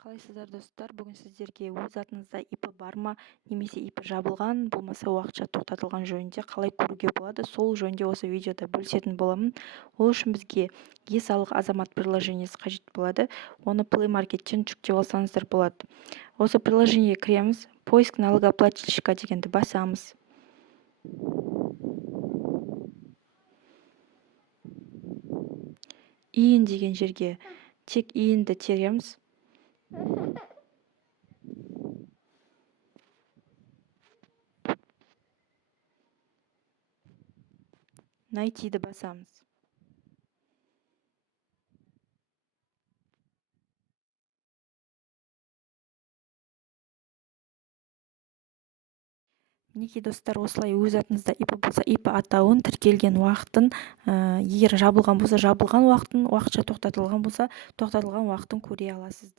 Қалайсыздар достар, бүгін сіздерге өз атыңызда ИП бар ма, немесе ИП жабылған, болмаса уақытша тоқтатылған жөнінде қалай көруге болады, сол жөнінде осы видеода бөлісетін боламын. Ол үшін бізге e-салық азамат приложениесі қажет болады. Оны Play Market'тен жүктеп алсаңыздар болады. Осы приложениеге кіреміз, поиск налогоплательщика дегенді басамыз. ИИН деген жерге тек ИИНді тереміз. Найтиді басамыз. Мінекей достар, осылай өз атыңызда ИП болса ИП атауын, тіркелген уақытын, егер жабылған болса жабылған уақытын, уақытша тоқтатылған болса тоқтатылған уақытын көре аласыз.